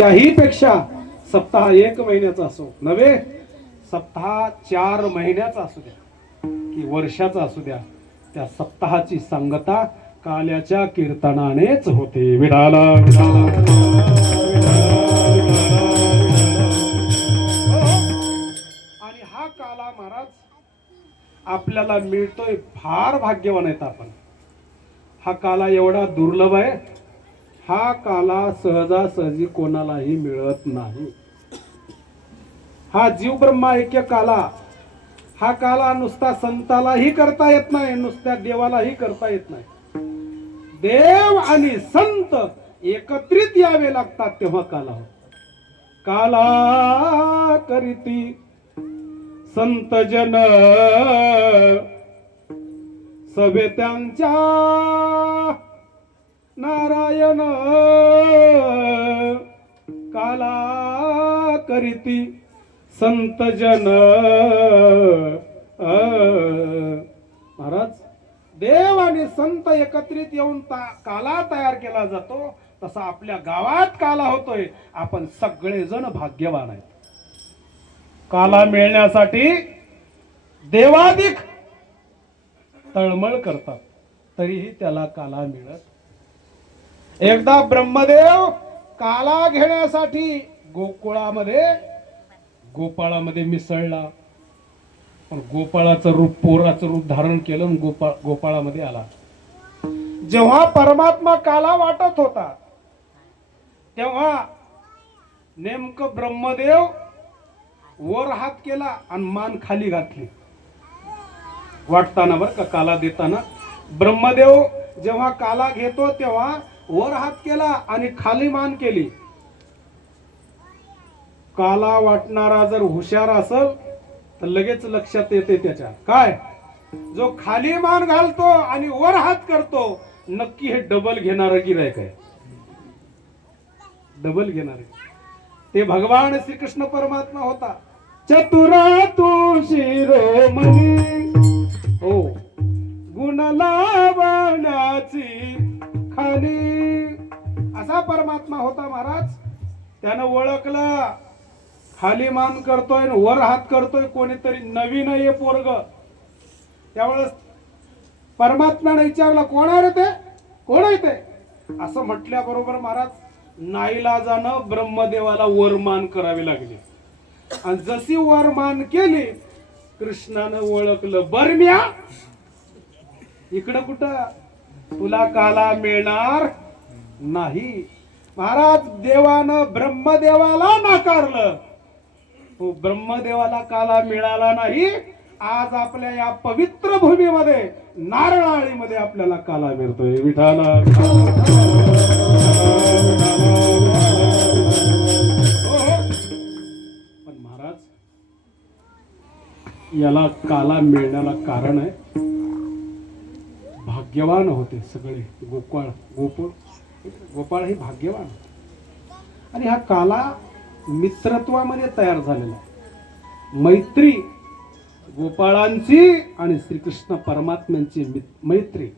त्याही पेक्षा सप्ताह 1 महिन्याचा असो नव्हे, सप्ताह 4 महिन्याचा असू द्या की वर्षाचा असू द्या, त्या सप्ताहाची सांगता काल्याच्या कीर्तनानेच होते. विडाला विडाला आणि हा काला महाराज आपल्याला मिळतोय, फार भाग्यवान आहेत आपण. हा काला एवढा दुर्लभ आहे, हा काला सहजासहजी कोणालाही मिळत नाही. हा जीव ब्रह्मा ऐक्य काला, हा काला नुसता संतालाही करता येत नाही, नुसत्या देवालाही करता येत नाही. देव आणि संत एकत्रित यावे लागतात तेव्हा काला होतो. काला करीती संत जन सभे त्यांच्या नारायण, काला करीती संत जन. महाराज देव आणि संत एकत्रित येऊन काला तयार केला जातो, तसा आपल्या गावात काला होतोय. आपण सगळेजण भाग्यवान आहेत. काला मिळण्यासाठी देवाधिक तळमळ करतात, तरीही त्याला काला मिळत. एकदा ब्रह्मदेव काला घेण्यासाठी गोपाळामध्ये मिसळला, पण गोपाळाचं रूप पोराचं रूप धारण केलं, गोपाळामध्ये आला. जेव्हा परमात्मा काला वाटत होता तेव्हा नेमकं ब्रह्मदेव वर हात केला आणि मान खाली घातली. वाटताना बरं का, काला देताना ब्रह्मदेव जेव्हा काला घेतो तेव्हा वर हात केला आणि खाली मान केली. काला वाटणारा जर हुशार असेल तर लगेच लक्षात येते त्याच्या, काय जो खाली मान घालतो आणि वर हात करतो, नक्की हे डबल घेणार गिरायक आहे. डबल घेणार ते भगवान श्रीकृष्ण परमात्मा होता. चतुरा तू शिरोमणी हो गुण लावण्याची खाली, असा परमात्मा होता महाराज. त्यानं ओळखलं, खाली मान करतोय वर हात करतोय कोणीतरी नवीन आहे पोरग. त्यावेळेस परमात्म्याने विचारलं, कोण आहे रे ते, कोण आहे ते? असं म्हटल्याबरोबर महाराज नाईलाजानं ब्रह्मदेवाला वरमान करावी लागली. आणि जशी वरमान केली, कृष्णानं ओळखलं, बरम्या इकडं कुठं, तुला काला मिळणार नाही. महाराज देवानं ब्रह्मदेवाला नाकारलं, तो ब्रह्मदेवाला काला मिळाला नाही. आज आपल्या या पवित्र भूमीमध्ये नारळाळीमध्ये आपल्याला काला मिळतोय. विठाला पण महाराज याला काला मिळण्याला कारण आहे, भाग्यवान होते सगळे. गोपाळ हे भाग्यवान. आणि हा काला मित्रत्वामध्ये तयार झालेला आहे. मैत्री गोपाळांची आणि श्रीकृष्ण परमात्म्यांची मैत्री.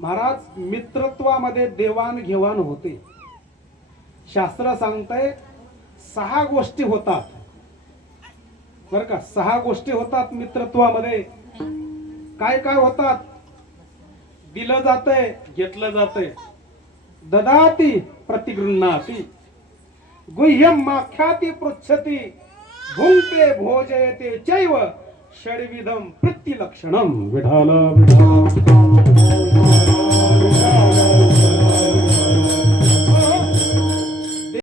महाराज मित्रत्वामध्ये देवाणघेवाण होते. शास्त्र सांगतंय 6 गोष्टी होतात बर का. 6 गोष्टी होतात मित्रत्वामध्ये. काय काय होतात? दिलं जातंय, घेतलं जातंय. ददाती प्रतिगृह्णाती, गुह्यम माख्याती पृच्छती, भुंक्ते भोजयते चैव षड्विधम प्रतिलक्षणम. विठाला विठाला